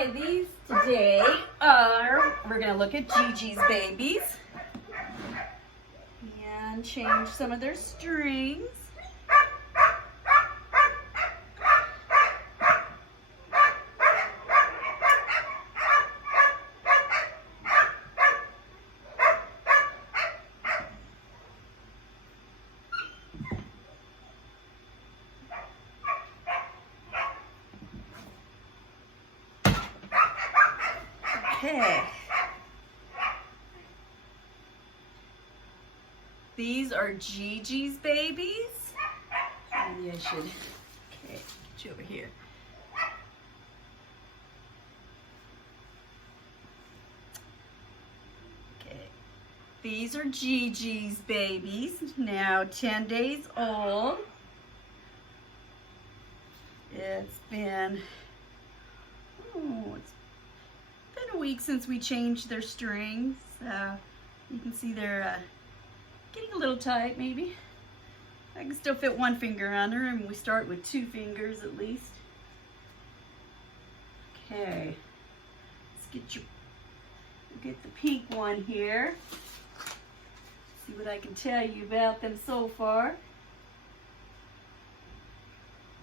Okay, these today are, we're going to look at GiGi's babies and change some of their strings. Okay. These are GiGi's babies. Maybe I should, okay, get you over here. Okay. These are GiGi's babies, now 10 days old. It's been a week since we changed their strings. You can see they're getting a little tight maybe. I can still fit one finger on her, and we start with 2 fingers at least. Okay, let's get the pink one here. See what I can tell you about them so far.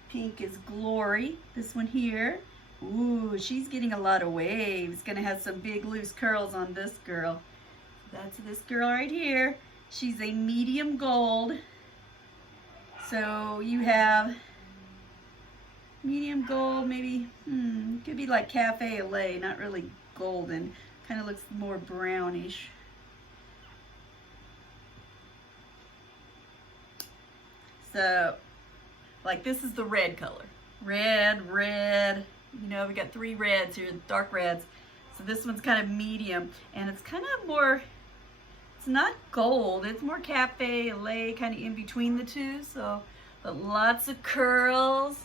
Pink is Glory, this one here. Ooh, she's getting a lot of waves. Gonna have some big loose curls on this girl. That's this girl right here. She's a medium gold. So you have medium gold, maybe, could be like Cafe au lait, not really golden. Kind of looks more brownish. So, like this is the red color. Red. You know, we got 3 reds here, dark reds. So this one's kind of medium, and it's kind of more, it's not gold, it's more Cafe au lait, kind of in between the two. So, but lots of curls.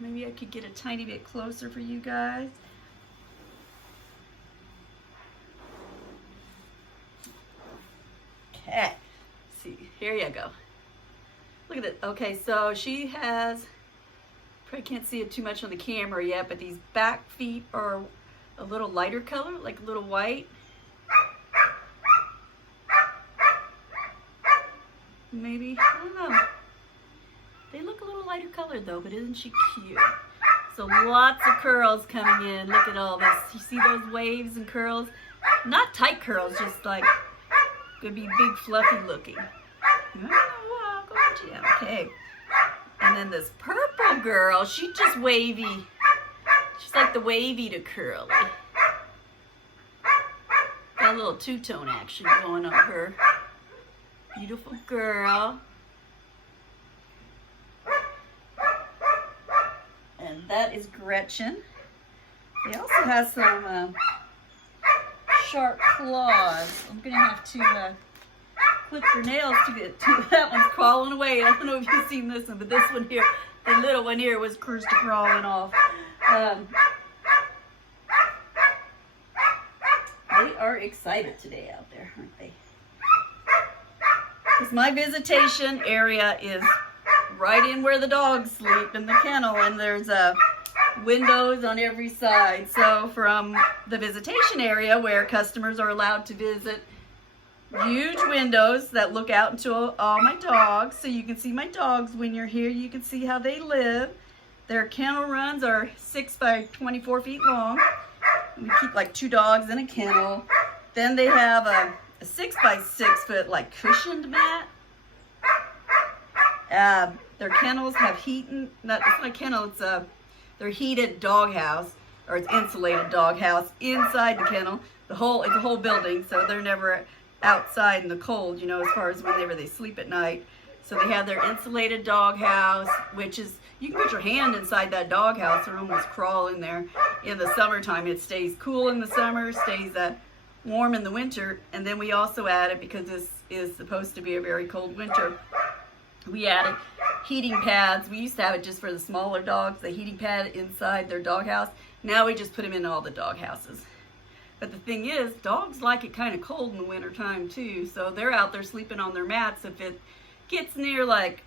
Maybe I could get a tiny bit closer for you guys. Okay, let's see, here you go. Look at it. Okay, so she has, probably can't see it too much on the camera yet, but these back feet are a little lighter color, like a little white. Maybe, I don't know. They look a little lighter colored though, but isn't she cute? So lots of curls coming in. Look at all this. You see those waves and curls? Not tight curls, just like, could be big fluffy looking. Okay. And then this purple girl, she's just wavy. She's like the wavy to curly. Got a little two-tone action going on her. Beautiful girl. And that is Gretchen. They also have some sharp claws. I'm gonna have to clip her nails to get to. That one's crawling away. I don't know if you've seen this one, but this one here, the little one here, was crawling off. They are excited today out there, aren't they? Because my visitation area is right in where the dogs sleep in the kennel, and there's windows on every side. So from the visitation area where customers are allowed to visit, huge windows that look out into all my dogs, so you can see my dogs when you're here. You can see how they live. Their kennel runs are 6 by 24 feet long. We keep like 2 dogs in a kennel. Then they have a 6 by 6 foot like cushioned mat. Their kennels have heating. It's not a kennel. It's their heated doghouse, or it's insulated doghouse inside the kennel. It's a whole building, so they're never outside in the cold, you know, as far as whenever they sleep at night. So they have their insulated doghouse, which is, you can put your hand inside that doghouse or almost crawl in there. In the summertime, it stays cool in the summer, stays warm in the winter. And then we also added, because this is supposed to be a very cold winter, we added heating pads. We used to have it just for the smaller dogs, the heating pad inside their doghouse. Now we just put them in all the doghouses. But the thing is, dogs like it kind of cold in the winter time too, so they're out there sleeping on their mats. If it gets near like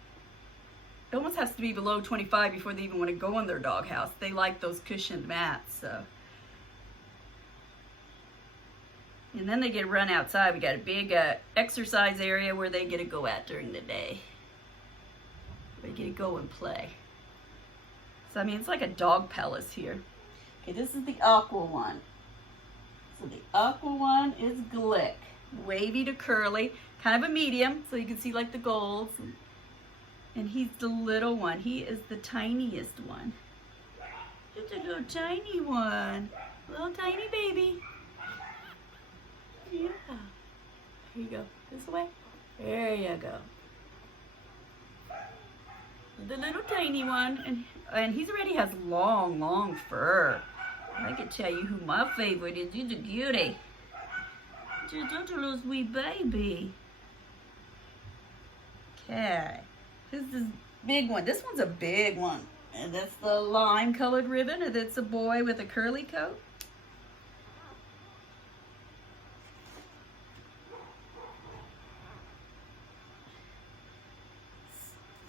it almost has to be below 25 before they even want to go in their doghouse. They like those cushioned mats, so. And then they get to run outside. We got a big exercise area where they get to go out during the day. They get to go and play. So, I mean, it's like a dog palace here. Okay, this is the aqua one. So the aqua one is Glick. Wavy to curly. Kind of a medium, so you can see like the golds. And he's the little one. He is the tiniest one. Just a little tiny one. Little tiny baby. Yeah. Here you go. This way. There you go. The little tiny one. And he already has long, long fur. I can tell you who my favorite is. He's a cutie. Just a little sweet baby. Okay. This is big one. This one's a big one. And that's the lime colored ribbon. And it's a boy with a curly coat.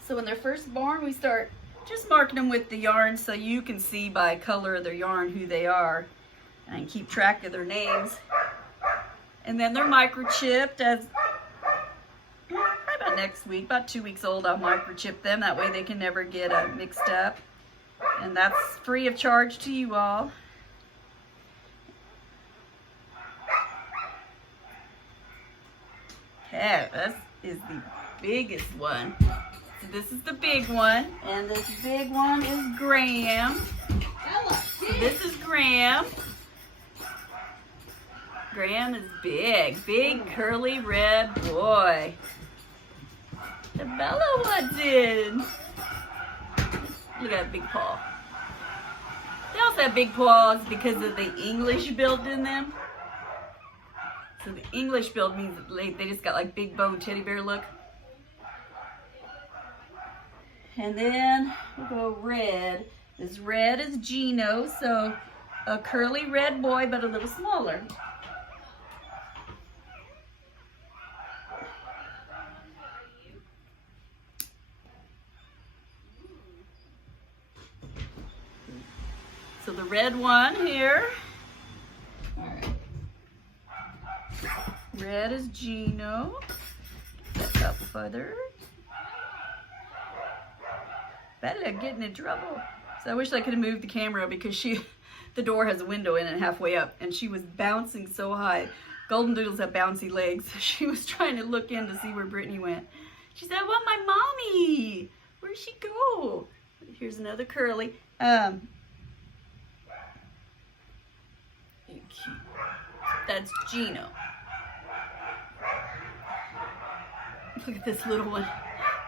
So when they're first born, we start just marking them with the yarn so you can see by color of their yarn who they are and keep track of their names. And then they're microchipped as about next week, about 2 weeks old. I'll microchip them. That way they can never get mixed up. And that's free of charge to you all. Okay, this is the biggest one. This is the big one, and this big one is Graham. So this is Graham. Graham is big, big curly red boy. The Bella one's in. Look at that big paw. They also have big paws because of the English built in them. So the English build means that they just got like big bone teddy bear look. And then we'll go red. This red is Gino, so a curly red boy, but a little smaller. So the red one here. All right. Red is Gino. Back up further. Bella getting in trouble. So I wish I could have moved the camera because the door has a window in it halfway up, and she was bouncing so high. Goldendoodles have bouncy legs. She was trying to look in to see where Brittany went. She said, I want my mommy. Where'd she go? Here's another curly. That's Gino. Look at this little one.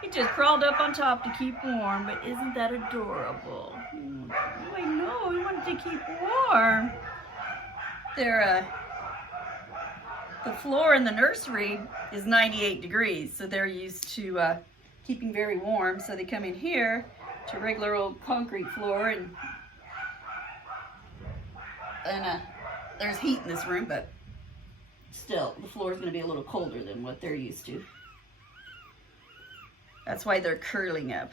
He just crawled up on top to keep warm, but isn't that adorable? Oh, I know, he wanted to keep warm. The floor in the nursery is 98 degrees, so they're used to keeping very warm. So they come in here to regular old concrete floor, and there's heat in this room, but still, the floor is going to be a little colder than what they're used to. That's why they're curling up.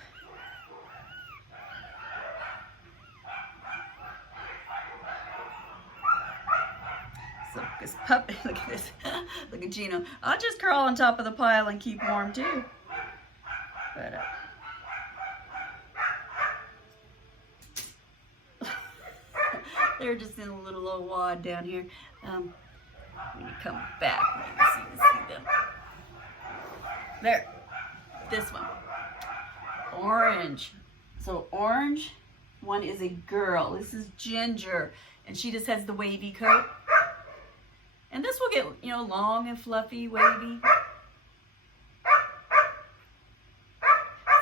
So this puppy, look at this. Look at Gino. I'll just crawl on top of the pile and keep warm too. But they're just in a little old wad down here. When you come back, maybe so you can see them. There. This one. Orange. So orange one is a girl. This is Ginger. And she just has the wavy coat. And this will get, long and fluffy, wavy.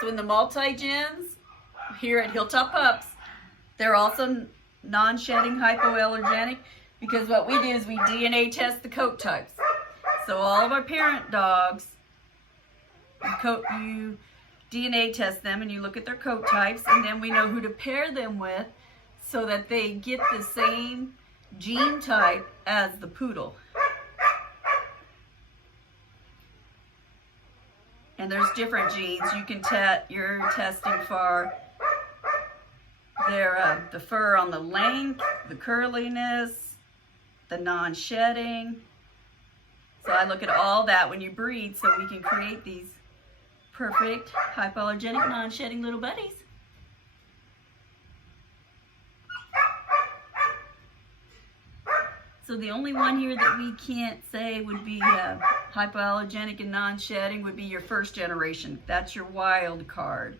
So in the multi-gens, here at Hilltop Pups, they're also non-shedding, hypoallergenic, because what we do is we DNA test the coat types. So all of our parent dogs, you DNA test them and you look at their coat types, and then we know who to pair them with so that they get the same gene type as the poodle. And there's different genes. You can you're testing for their the fur on the length, the curliness, the non-shedding. So I look at all that when you breed so we can create these perfect, hypoallergenic, non-shedding little buddies. So the only one here that we can't say would be hypoallergenic and non-shedding would be your first generation. That's your wild card.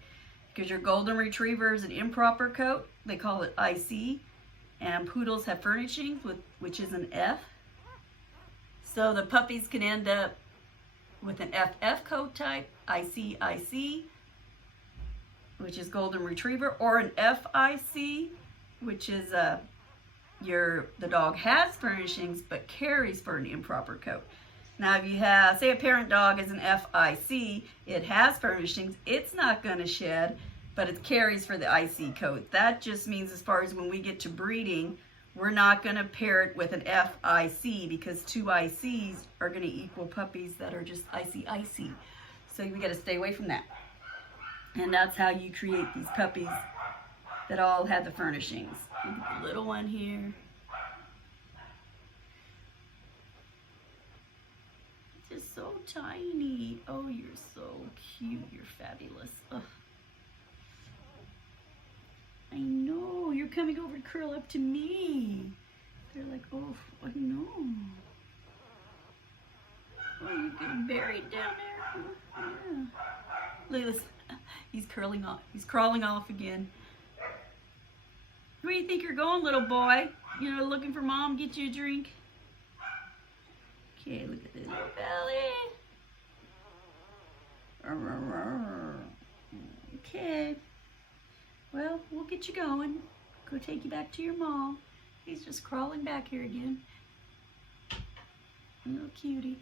Because your golden retriever is an improper coat. They call it IC. And poodles have furnishings, which is an F. So the puppies can end up with an FF coat type, IC, which is golden retriever, or an FIC, which is the dog has furnishings but carries for an improper coat. Now if you have, say a parent dog is an FIC, it has furnishings, it's not going to shed, but it carries for the IC coat. That just means as far as when we get to breeding, we're not going to pair it with an FIC because two ICs are going to equal puppies that are just IC. So we got to stay away from that. And that's how you create these puppies that all have the furnishings. Look at the little one here. Just so tiny. Oh, you're so cute. You're fabulous. Ugh. I know. You're coming over to curl up to me. They're like, oh, I know. Oh, you're getting buried down there. Yeah. Look at this. He's curling off. He's crawling off again. Where do you think you're going, little boy? You know, looking for mom, get you a drink? Okay, look at this little belly. Okay. Well, we'll get you going. Go take you back to your mom. He's just crawling back here again. Little cutie.